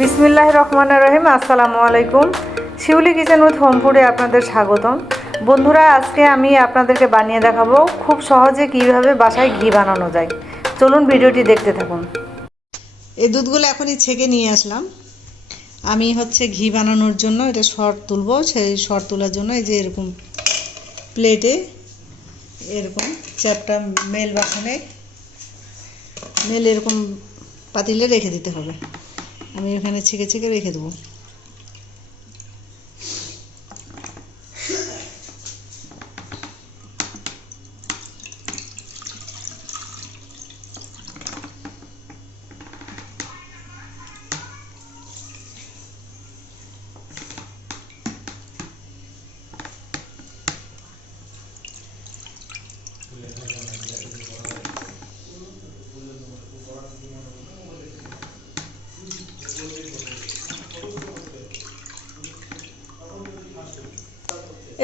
বিসমিল্লাহির রহমানির রহিম। আসসালামু আলাইকুম। শিউলি কিচেন উইথ হোম ফুডে আপনাদের স্বাগতম। বন্ধুরা, আজকে আমি আপনাদেরকে বানিয়ে দেখাবো খুব সহজে কিভাবে বাসায় ঘি বানানো যায়। চলুন ভিডিওটি দেখতে থাকুন। এই দুধগুলো এখনই ছেঁকে নিয়ে আসলাম। আমি ঘি বানানোর জন্য এটা সর তুলবো। সেই সর তোলার জন্য এই যে এরকম প্লেটে এরকম চ্যাপটা মেল এরকম পাতিলে রেখে দিতে হবে। আমি এখানে ছেঁকে ছেঁকে রেখে দেবো।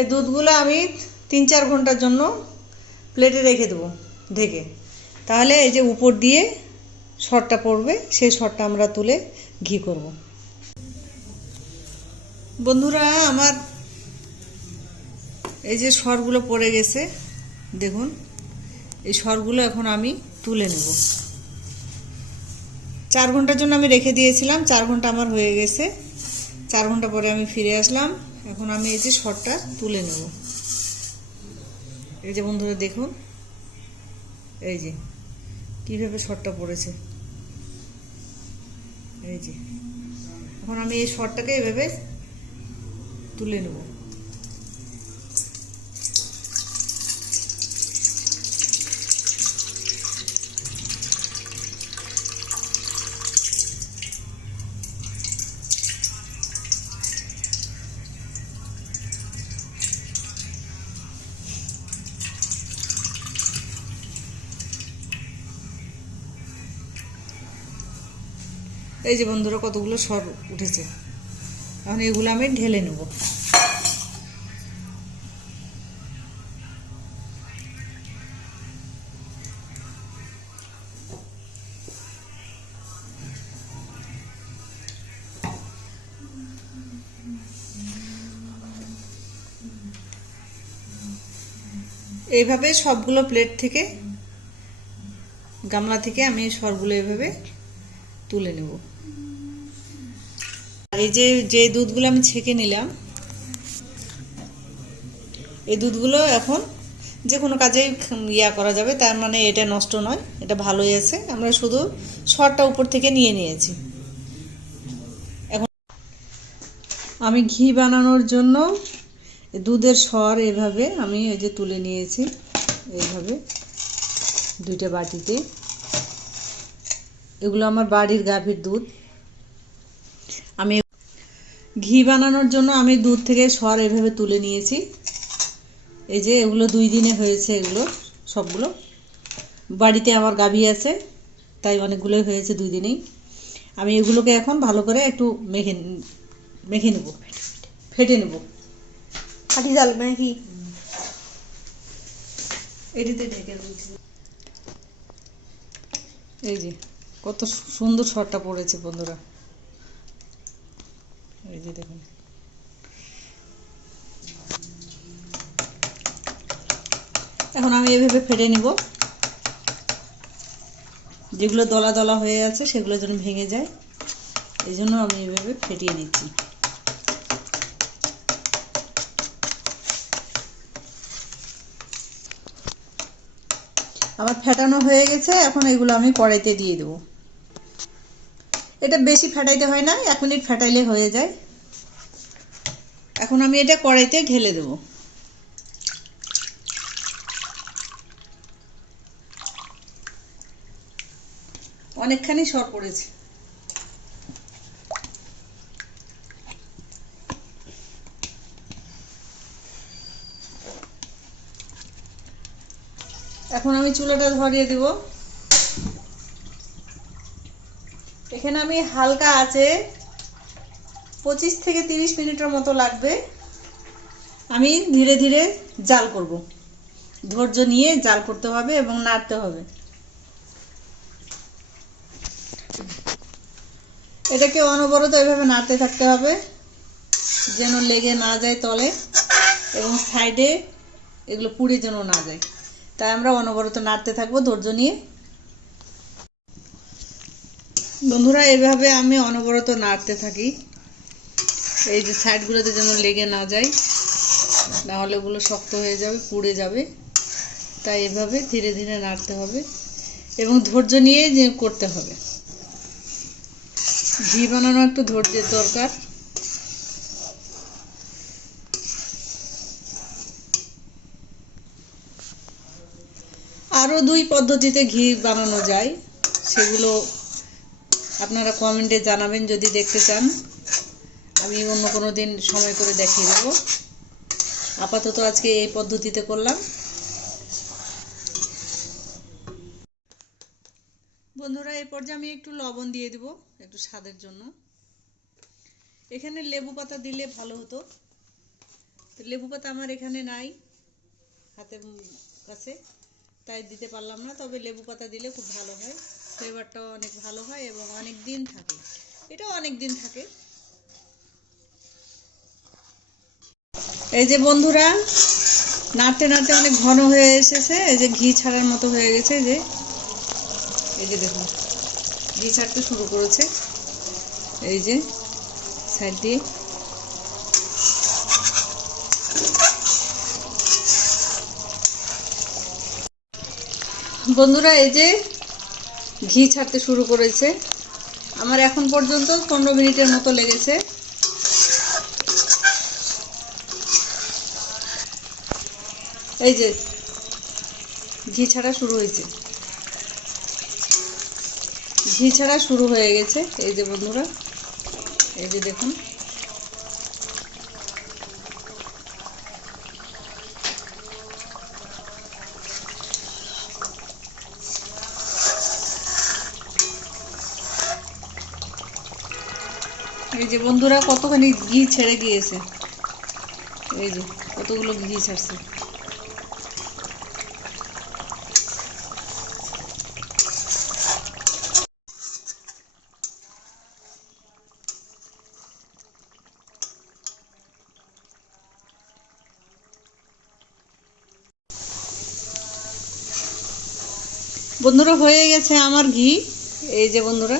এই দুধগুলো আমি 3-4 ঘন্টার জন্য প্লেটে রেখে দেবো ঢেকে। তাহলে এই যে উপর দিয়ে সরটা পড়বে, সেই সরটা আমরা তুলে ঘি করব। বন্ধুরা, আমার এই যে সরগুলো পড়ে গেছে, দেখুন এই সরগুলো এখন আমি তুলে নেব। 4 ঘন্টার জন্য আমি রেখে দিয়েছিলাম। 4 ঘন্টা আমার হয়ে গেছে। 4 ঘন্টা পরে আমি ফিরে আসলাম। এখন আমি এই যে সরটা তুলে নেব। এই যে বন্ধুরা দেখুন, এই যে কিভাবে সরটা পড়েছে। এই যে এখন আমি এই সরটাকে এভাবে তুলে নেব। এই যে বন্ধুরা কতগুলো সর উঠেছে। এখন এগুলো আমি ঢেলে নেব। এইভাবে সবগুলো প্লেট থেকে, গামলা থেকে আমি সরগুলো এইভাবে তুলে নেব। এই যে দুধগুলো আমি ছেঁকে নিলাম, এই দুধগুলো এখন যে কোনো কাজেই করা যাবে, তার মানে এটা নষ্ট নয়, এটা ভালোই আছে। আমরা শুধু সরটা উপর থেকে নিয়ে নিয়েছি। এখন আমি ঘি বানানোর জন্য দুধের সর এভাবে আমি এই যে তুলে নিয়েছি, এইভাবে 2টা বাটিতে। এগুলো আমার বাড়ির গাভীর দুধ। আমি ঘি বানানোর জন্য আমি দুধ থেকে সর এভাবে তুলে নিয়েছি। এই যে এগুলো 2 দিনে হয়েছে। এগুলো সবগুলো বাড়িতে আমার গাভী আছে, তাই অনেকগুলোই হয়েছে 2 দিনেই। আমি এগুলোকে এখন ভালো করে একটু মেখে নেব, ফেটে নেব। খাটি জাল মানে কি এটিতে ঢেকে দিয়েছি। এই যে কত সুন্দর সরটা পড়েছে বন্ধুরা, এই যে দেখুন। এখন আমি এভাবে ফেটে নিব। যেগুলো দলা দলা হয়ে আছে সেগুলো যেন ভেঙে যায়, এই জন্য আমি এভাবে ফেটিয়ে নিচ্ছি। আমার ফেটানো হয়ে গেছে। এখন এগুলো আমি কড়াইতে দিয়ে দেব। এটা বেশি ফেটাইতে হয় না, 1 মিনিট ফেটাইলে হয়ে যায়। এখন আমি এটা কড়াইতে ঢেলে দেব। অনেকখানি সর পড়েছে। এখন আমি চুলাটা ধরিয়ে দেব। এখানে আমি হালকা আছে 25 থেকে 30 মিনিটের মতো লাগবে। আমি ধীরে ধীরে জাল করব। ধৈর্য নিয়ে জাল করতে হবে এবং নাড়তে হবে। এটাকে অনবরত এভাবে নাড়তে থাকতে হবে যেন লেগে না যায় তলে, এবং সাইডে এগুলো পুড়ে যেন না যায়। তাই আমরা অনবরত নাড়তে থাকবো ধৈর্য নিয়ে। বন্ধুরা, এভাবে আমি অনবরত নাড়তে থাকি, এই যে সাইডগুলোতে যেন লেগে না যায়, নাহলে ওগুলো শক্ত হয়ে যাবে, পুড়ে যাবে। তাই এভাবে ধীরে ধীরে নাড়তে হবে এবং ধৈর্য নিয়ে যে করতে হবে। ঘি বানানো একটু ধৈর্যের দরকার। আরও 2 পদ্ধতিতে ঘি বানানো যায়, সেগুলো আপনারা কমেন্টে জানাবেন যদি দেখতে চান। আমি অন্য কোনো দিন সময় করে দেখিয়ে দেব। আপাতত আজকে এই পদ্ধতিতে করলাম। বন্ধুরা, এই পর্যায়ে আমি একটু লবণ দিয়ে দেব একটু স্বাদের জন্য। এখানে লেবু পাতা দিলে ভালো হতো, তো লেবু পাতা আমার এখানে নাই হাতের কাছে, তাই দিতে পারলাম না। তবে লেবু পাতা দিলে খুব ভালো হয়, ফ্লেভারটাও অনেক ভালো হয় এবং অনেক দিন থাকে, এটাও অনেক দিন থাকে। এই যে বন্ধুরা, নাড়তে নাড়তে অনেক ঘন হয়ে এসেছে, এই যে ঘি ছাড়ার মতো হয়ে গেছে। এই যে দেখুন ঘি ছাড়তে শুরু করেছে, এই যে সাইড দিয়ে। বন্ধুরা, এই যে ঘি ছাড়তে শুরু করেছে। আমার এখন পর্যন্ত 15 মিনিটের মতো লেগেছে। এই যে ঘি ছাড়া শুরু হয়েছে, ঘি ছাড়া শুরু হয়ে গেছে। এই যে বন্ধুরা, এই যে দেখুন। এই যে বন্ধুরা, কতখানি ঘি ছেড়ে গিয়েছে, এই যে কতগুলো ঘি ছাড়ছে। বন্ধুরা, হয়ে গেছে আমার ঘি। এই যে বন্ধুরা,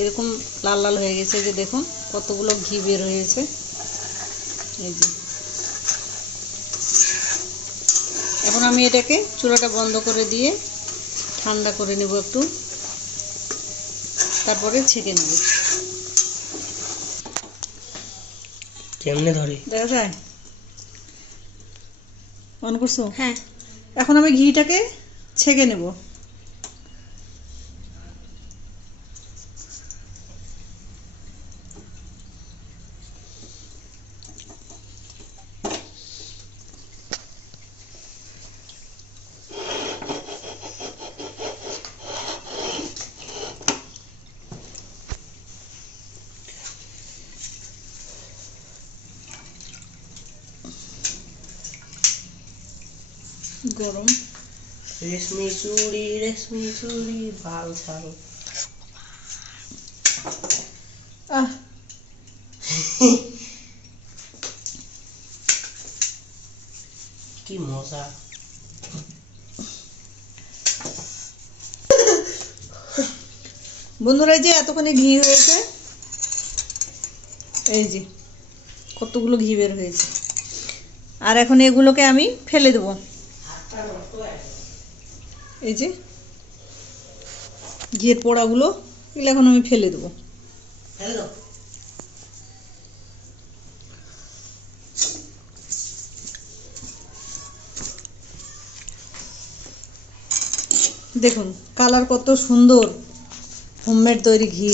এরকম লাল লাল হয়ে গেছে, যে দেখুন কতগুলো ঘি বের হয়েছে। এই যে এখন আমি এটাকে চুলাটা বন্ধ করে দিয়ে ঠান্ডা করে নেব একটু, তারপরে ছেঁকে নেব। কেমনে ধরে দেখা যায়? অন করছো? হ্যাঁ। এখন আমি ঘিটাকে ছেঁকে নেব। গরম রেশমি চুড়ি ভাল ছাল। আহ কি মজা। বন্ধুরা, এই যে এতখানি ঘি হয়েছে, এই যে কতগুলো ঘি বের হয়েছে। আর এখন এগুলোকে আমি ফেলে দেব। এই যে ঘিয়ের পোড়াগুলো, এগুলো এখন আমি ফেলে দেবো। দেখুন কালার কত সুন্দর, হোমমেড তৈরি ঘি,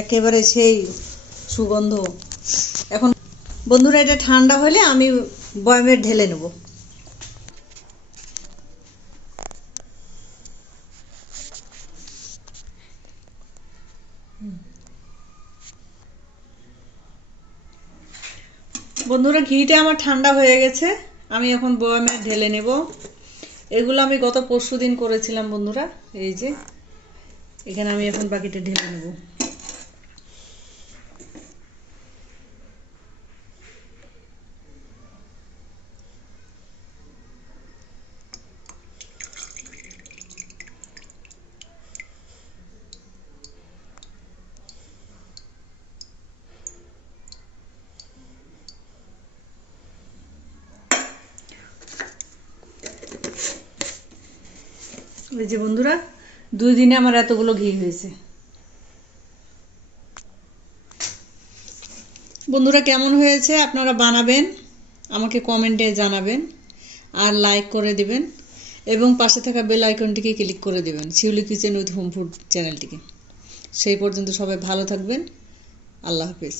একেবারে সেই সুগন্ধ। এখন বন্ধুরা, এটা ঠান্ডা হলে আমি বয়ামে ঢেলে নেব। বন্ধুরা, ঘিটা আমার ঠান্ডা হয়ে গেছে, আমি এখন বয়ামে ঢেলে নেব। এগুলো আমি গত পরশুদিন করেছিলাম বন্ধুরা। এই যে এখানে আমি এখন বাকিটা ঢেলে নেব। এই যে বন্ধুরা, 2 দিনে আমার এতগুলো ঘি হয়েছে। বন্ধুরা, কেমন হয়েছে আপনারা বানাবেন, আমাকে কমেন্টে জানাবেন, আর লাইক করে দিবেন এবং পাশে থাকা বেল আইকনটিকে ক্লিক করে দিবেন শিউলি কিচেন উইথ হোম ফুড চ্যানেলটিকে। সেই পর্যন্ত সবাই ভালো থাকবেন। আল্লাহ হাফেজ।